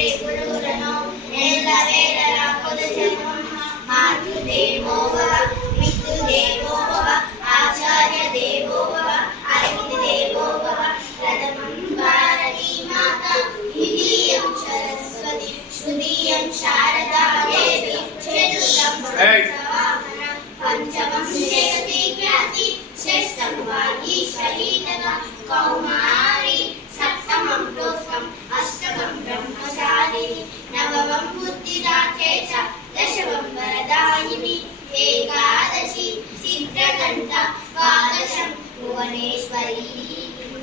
ప్రేపురులను ఎల్లవేళలా కొలుచెదము. మాతృదేవో భవ, పితృదేవో భవ, ఆచార్య దేవో భవ, అతిథిదేవో భవ. ప్రథమం భారతీ మాత, ద్వితీయం సరస్వతి, తృతీయం శారదా దేవి, చతుర్థం వామన, పంచమం జగతి ఖ్యాతి, షష్టం వాగీశ్వరీ తథా కౌమారి, సప్తమం ప్రోక్తం, అష్టమం బ్రహ్మచారిణి, నవమం బుద్ధిదాతే చ, దశమం వరదాయిని, ఏకాదశి చిత్రకంఠ, ద్వాదశం భువనేశ్వరీ.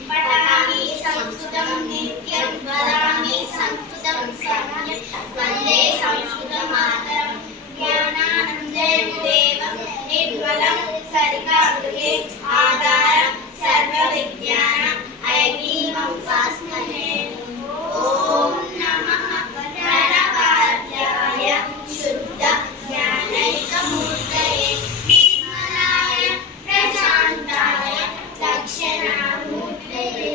పఠామి సంస్కృతం నిత్యం, వదామి సంస్కృతం సత్యం, వందే సంస్కృత మాతరం. జ్ఞానానందం దేవం నిర్మలం సరికాగృహే, ఆధారం సర్వ విద్యానాం ఐమీమం ఉపాస్మహే. ఓం నమః ప్రణవాధ్యాయ శుద్ధ జ్ఞానైకమూర్తయే, నిర్మలాయ ప్రశాంతాయ దక్షిణామూర్తయే.